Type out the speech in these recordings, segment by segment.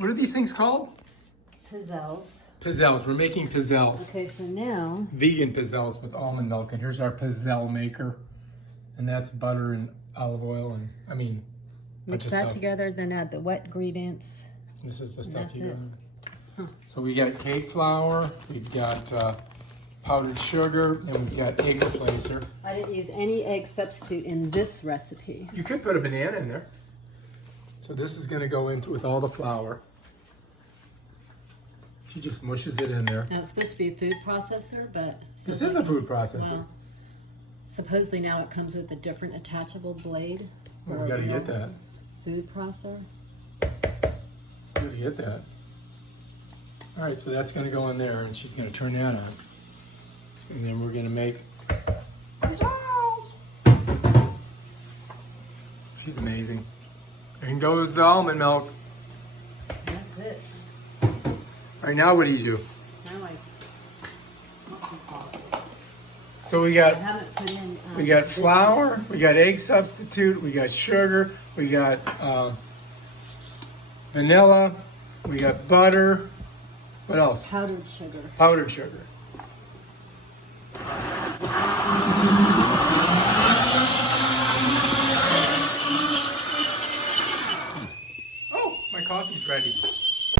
What are these things called? Pizzelles. Pizzelles. We're making pizzelles. Okay, so now... Vegan pizzelles with almond milk. And here's our pizzelle maker. And that's butter and olive oil and, mix that together, then add the wet ingredients. This is the stuff you got. So we got cake flour, we've got powdered sugar, and we've got egg replacer. I didn't use any egg substitute in this recipe. You could put a banana in there. So this is going to go into with all the flour. She just mushes it in there. Now it's supposed to be a food processor, but... This is a food processor. Well, supposedly now it comes with a different attachable blade. Well, we got to get that. Food processor. We got to get that. All right, so that's going to go in there, and she's going to turn that on. And then we're going to make pizzelles. She's amazing. And goes the almond milk. That's it. All right, now what do you do? Now So we got flour, we got egg substitute, we got sugar, we got vanilla, we got butter. What else? Powdered sugar. Powdered sugar. Oh, my coffee's ready.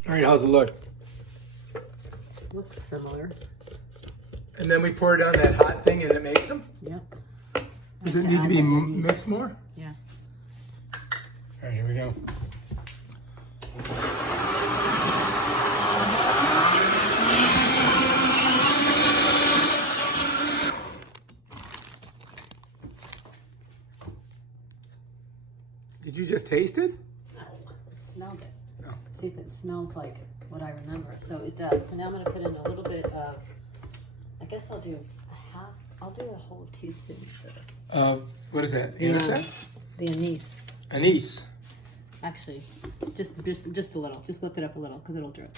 All right, how's it look? Looks similar. And then we pour it on that hot thing and it makes them? Yep. Does it need to be mixed more? Yeah. All right, here we go. Did you just taste it? No, I smelled it. No. See if it smells like what I remember. So it does. So now I'm going to put in a little bit of, I guess I'll do I'll do a whole teaspoon of this. What is that? Anisette? The anise. Anise. Actually, just a little. Just lift it up a little because it'll drip.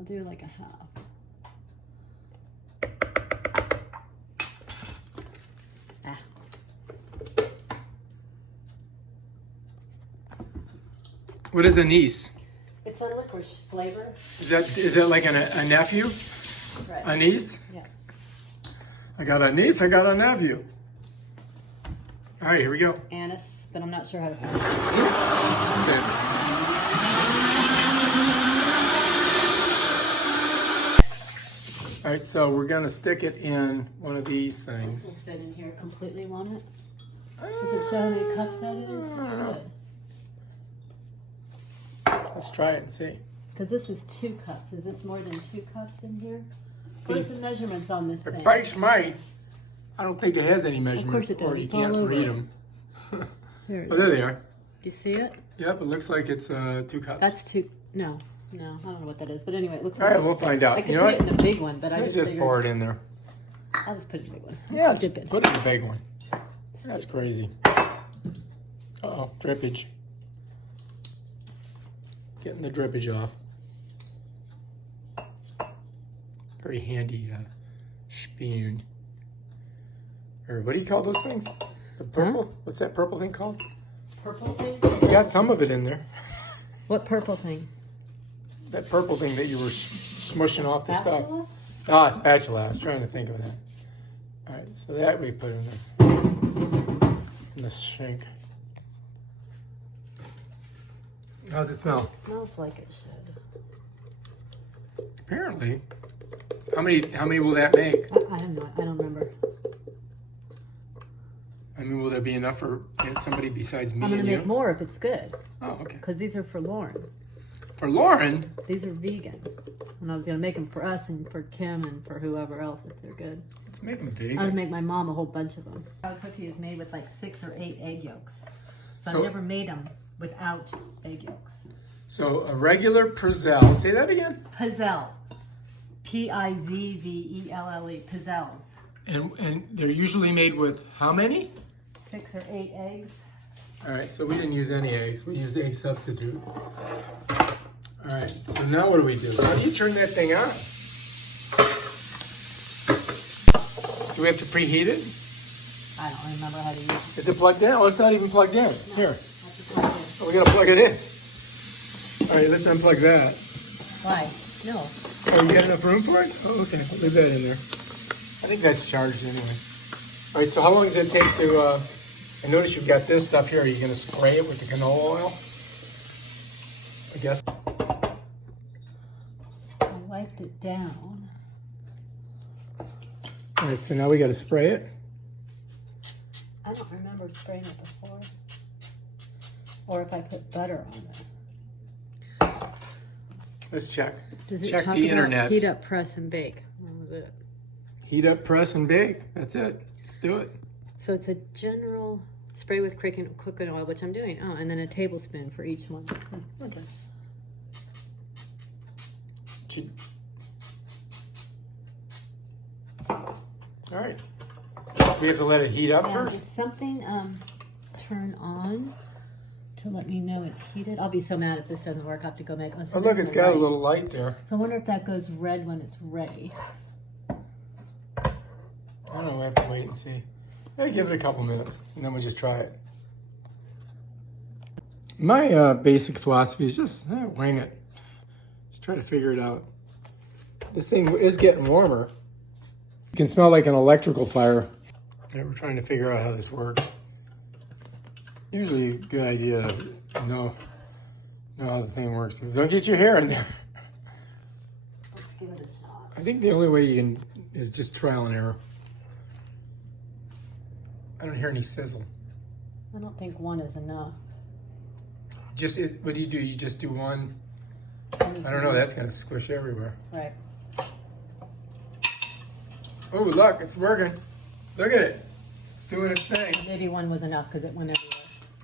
I'll do like a half. What is anise? It's a licorice flavor. Is that like a nephew? Right. Anise? Yes. I got a niece, I got a nephew. All right, here we go. Anise, but I'm not sure how to pronounce it. Same. All right, so we're gonna stick it in one of these This things. will fit in here completely, won't it? Does it show how many cups that is? It should. Let's try it and see. Because this is 2 cups. Is this more than 2 cups in here? Where's the measurements on this The thing? price might. I don't think it has any measurements. Of course it does. Or you It's all can't over read it. them. Here it Oh, there is. they are. Do you see it? Yep, it looks like it's 2 cups. That's 2. No, I don't know what that is. But anyway, it looks All like right, we'll find out. I could You know put what? it in a big one, but I Let's just just pour it in there. I'll just put it in a big one. Yeah, Stupid. put it in the big one. That's crazy. Uh-oh, drippage. Getting the drippage off. Very handy spoon. Or what do you call those things? The purple? Huh? What's that purple thing called? Purple thing? You got some of it in there. What purple thing? That purple thing that you were smushing off the stuff. Spatula? Ah, spatula. I was trying to think of that. All right, so that we put in there. In the sink. How's it smell? It smells like it should. Apparently. How many will that make? I have no. I don't remember. I mean, will there be enough for somebody besides me I'm gonna and you? make more if it's good. Oh, okay. Because these are for Lauren. For Lauren? These are vegan. And I was gonna make them for us and for Kim and for whoever else if they're good. Let's make them I would vegan. make my mom a whole bunch of them. Our cookie is made with like 6 or 8 egg yolks. So So- I've never made them without egg yolks. So a regular Pizzelle. Say that again. Pizzelle. Pizzelle. Pizzelles. And they're usually made with how many? 6 or 8 eggs. All right, so we didn't use any eggs. We used egg substitute. All right, so now what do we do? How do you turn that thing on? Do we have to preheat it? I don't remember how to use it. Is it plugged in? Oh, it's not even plugged in. Here, That's a plug in. we gotta plug it in. All right, let's unplug that. Why? No. Oh, you got enough room for it? Oh, okay. I'll leave that in there. I think that's charged anyway. All right, so how long does it take to, I notice you've got this stuff here. Are you going to spray it with the canola oil? I guess. I wiped it down. All right, so now we got to spray it. I don't remember spraying it before. Or if I put butter on it. Let's check. Does it check talk the about internet. heat up, press, and bake? What was it? Heat up, press, and bake. That's it. Let's do it. So it's a general spray with cooking oil, which I'm doing. Oh, and then a tablespoon for each one. Okay. All right. We have to let it heat up Does first. something turn on to let me know it's heated? I'll be so mad if this doesn't work. I have to go make. Oh, look, it's got a little light there. So I wonder if that goes red when it's ready. I don't know. We have to wait and see. Maybe give it a couple minutes, and then we'll just try it. My basic philosophy is just wing it. Just try to figure it out. This thing is getting warmer. It can smell like an electrical fire. Yeah, we're trying to figure out how this works. Usually a good idea to know how the thing works. But don't get your hair in there. Let's give it a shot. I think the only way you can is just trial and error. I don't hear any sizzle. I don't think one is enough. What do? You just do one? I don't know, that's gonna squish everywhere. Right. Oh, look, it's working. Look at it. It's doing its thing. Maybe one was enough because it went everywhere.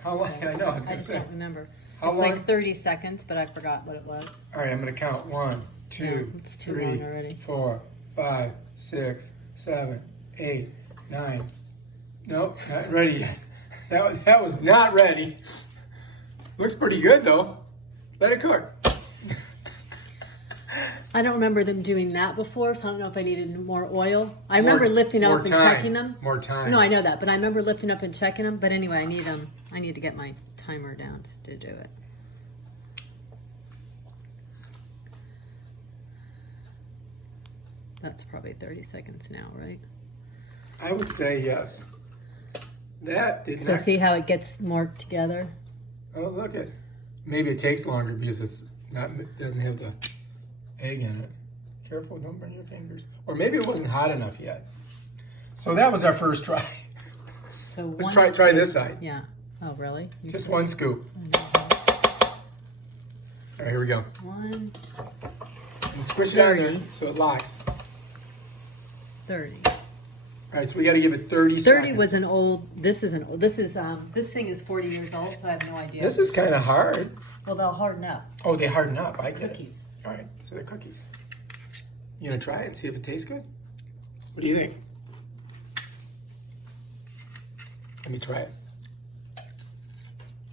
How long? I know, I was I gonna just say. don't remember. How It's long? like 30 seconds, but I forgot what it was. All right, I'm gonna count. 1, 2, Yeah, it's too 3, long already. 4, 5, 6, 7, 8, 9. Nope, not ready yet. That was not ready. Looks pretty good though. Let it cook. I don't remember them doing that before, so I don't know if I needed more oil. I remember lifting up and checking them. More time. No, I know that, but I remember lifting up and checking them. But anyway, I need to get my timer down to do it. That's probably 30 seconds now, right? I would say yes. That did So not. see how it gets more together? Oh, look at. Maybe it takes longer because it doesn't have the egg in it. Careful, don't burn your fingers. Or maybe it wasn't hot enough yet. So that was our first try. So Let's try this side. Yeah. Oh, really? Just one scoop. All right, here we go. One. And squish it down there so it locks. 30. All right, so we got to give it 30 seconds. 30 was an old. This thing is 40 years old, so I have no idea. This is kind of hard. Well, they'll harden up. Oh, they harden up. I get it. Cookies. All right, so they're cookies. You gonna try it and see if it tastes good? What do you think? Let me try it.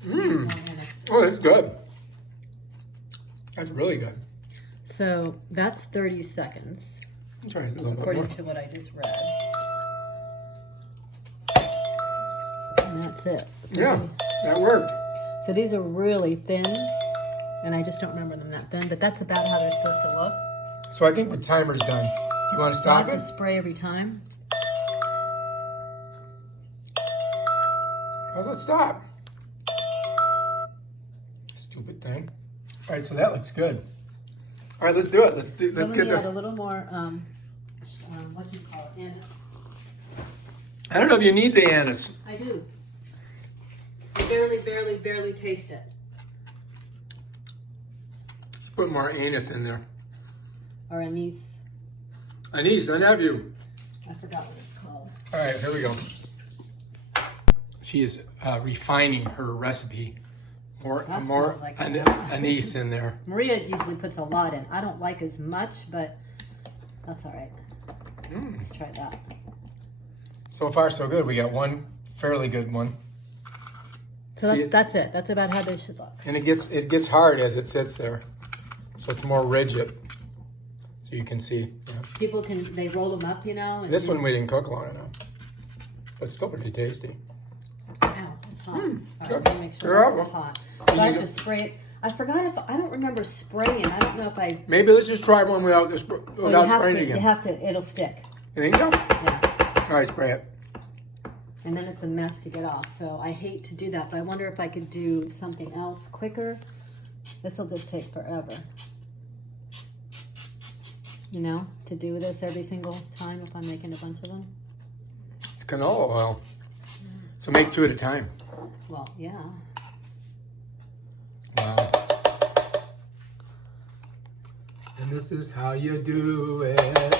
Mmm. Oh, that's good. That's really good. So that's 30 seconds, I'll try it a little bit according more. to what I just read. And that's it. So Yeah, that worked. So these are really thin, and I just don't remember them that thin, but that's about how they're supposed to look. So I think the timer's done. You want to So I stop have it? to spray every time. How's it stop? Stupid thing. All right, so that looks good. All right, let's do it. Let's So let get me add a the. little more, what do you call it, anise. I don't know if you need the anise. I do. I barely taste it. Let's put more anise in there. Or anise. Anise, I have you. I forgot what it's called. All right, here we go. She is refining her recipe. More That more sounds like anise in there. Maria usually puts a lot in. I don't like as much, but that's all right. Let's try that. So far, so good. We got one fairly good one. So See that's it. That's about how they should look. And it gets hard as it sits there. So it's more rigid. So you can see. Yeah. People they roll them up, And This one we didn't cook long enough. But it's still pretty tasty. Ow, it's hot. All right, good. let me make sure Yeah, it's well, hot. you So I have need to spray it. I forgot if I don't remember spraying. I don't know if I. Maybe let's just try one without spraying it again. You have to. It'll stick. You think so? Yeah. All right, spray it. And then it's a mess to get off. So I hate to do that, but I wonder if I could do something else quicker. This will just take forever. You know, to do this every single time if I'm making a bunch of them. It's canola oil. So make 2 at a time. Well, yeah. Wow. And this is how you do it.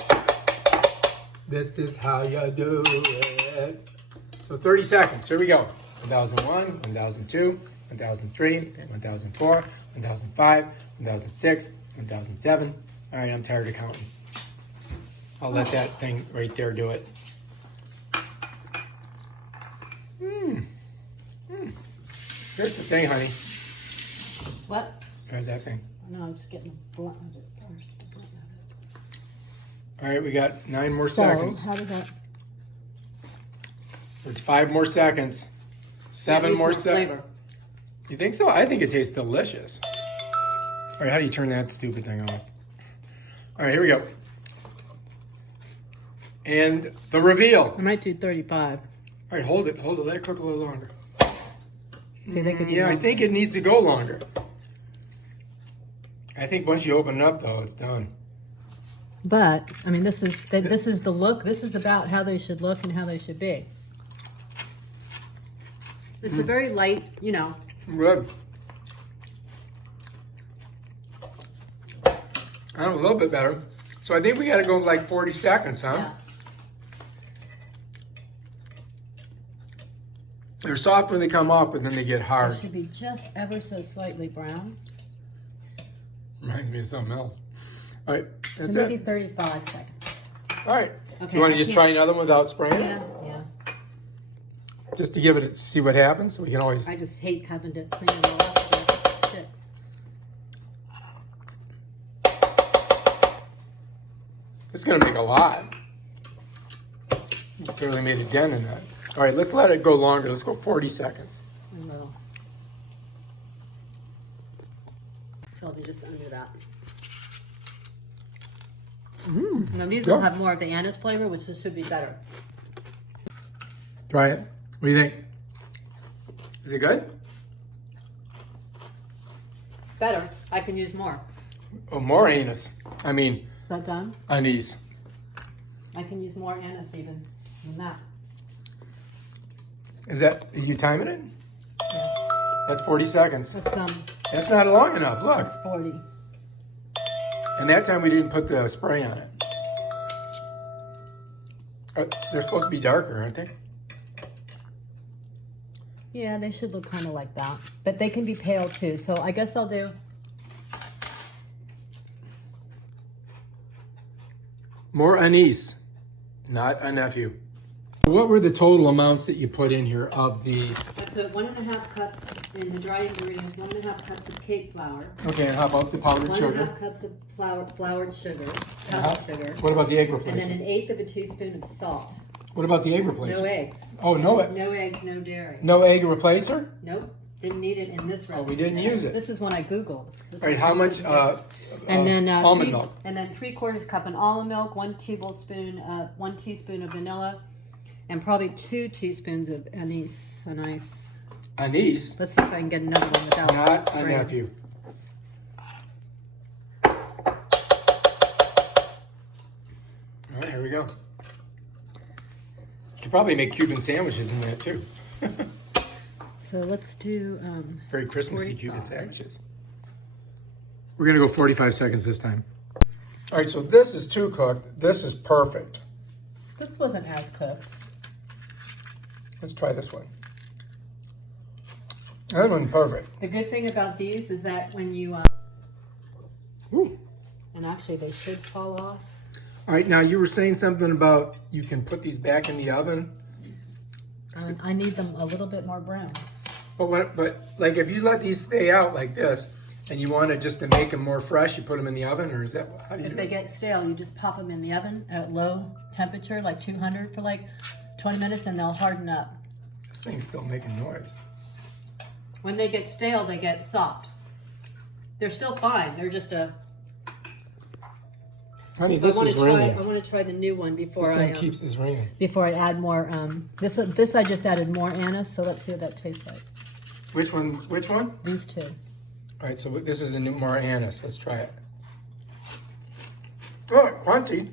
This is how you do it. So 30 seconds. Here we go. 1001, 1002, 1003, 1004, 1005, 1006, 1007. All right, I'm tired of counting. I'll let that thing right there do it. Here's the thing, honey. What? There's that thing. No, I was getting the blunt of it first. All right, we got 9 more seconds. How did that? It's 5 more seconds. 7 more seconds. You think so? I think it tastes delicious. All right, how do you turn that stupid thing on? All right, here we go. And the reveal. I might do 35. All right, hold it. Let it cook a little longer. Yeah, I think it needs to go longer. I think once you open it up, though, it's done. But I mean, this is the look. This is about how they should look and how they should be. It's a very light, you know. Good. A little bit better. So I think we got to go like 40 seconds, huh? Yeah. They're soft when they come off, but then they get hard. It should be just ever so slightly brown. Reminds me of something else. All right, that's So maybe it. 35 seconds. All right. Okay, Do you want to just try another one without spraying Yeah, it? yeah. Just to give it, see what happens. We can always. I just hate having to clean it all up. It sticks. It's going to make a lot. You clearly made a dent in that. All right, let's let it go longer. Let's go 40 seconds. I will. So I'll do just under that. Now these will have more of the anise flavor, which this should be better. Try it. What do you think? Is it good? Better. I can use more. Oh, more anise. I mean, Is that done? anise. I can use more anise even than that. Is that, are you timing it? Yeah. That's 40 seconds. That's That's not long enough, look. 40. And that time we didn't put the spray on it. They're supposed to be darker, aren't they? Yeah, they should look kind of like that. But they can be pale too. So I guess I'll do. More anise, not a nephew. What were the total amounts that you put in here of the... I put 1.5 cups in the dry ingredients, 1.5 cups of cake flour. Okay, and how about the powdered sugar? 1.5 cups of floured sugar, Uh-huh. powdered sugar. What about the egg And then replacement? 1/8 of a teaspoon of salt. What about the egg No replacement? eggs. Oh, no No eggs, no dairy. no egg replacer? Nope. Didn't need it in this recipe. Oh, we didn't use it. This is one I Googled. This All right, is how one much and then almond milk? And then 3/4 cup of almond milk, 1 teaspoon of vanilla, and probably 2 teaspoons of anise. Anise, Let's see if I can get another one without not a spraying. nephew. All right, here we go. You could probably make Cuban sandwiches in that too. So let's do. Very Christmassy 45. Cuban sandwiches. We're gonna go 45 seconds this time. All right, so this is too cooked. This is perfect. This wasn't as cooked. Let's try this one. That one's perfect. The good thing about these is that when you Ooh. and actually they should fall off. All right, now you were saying something about you can put these back in the oven. I need them a little bit more brown. But like if you let these stay out like this, and you want to make them more fresh, you put them in the oven, or is that how do you If do they it? get stale, you just pop them in the oven at low temperature, like 200 for like 20 minutes, and they'll harden up. This thing's still making noise. When they get stale, they get soft. They're still fine. They're just a. Honey, So this is ringing. I want to try the new one before This thing keeps this ringing. before I add more. This I just added more anise, so let's see what that tastes like. Which one? Which one? These two. All right, so this is a new more anise. Let's try it. Oh, crunchy.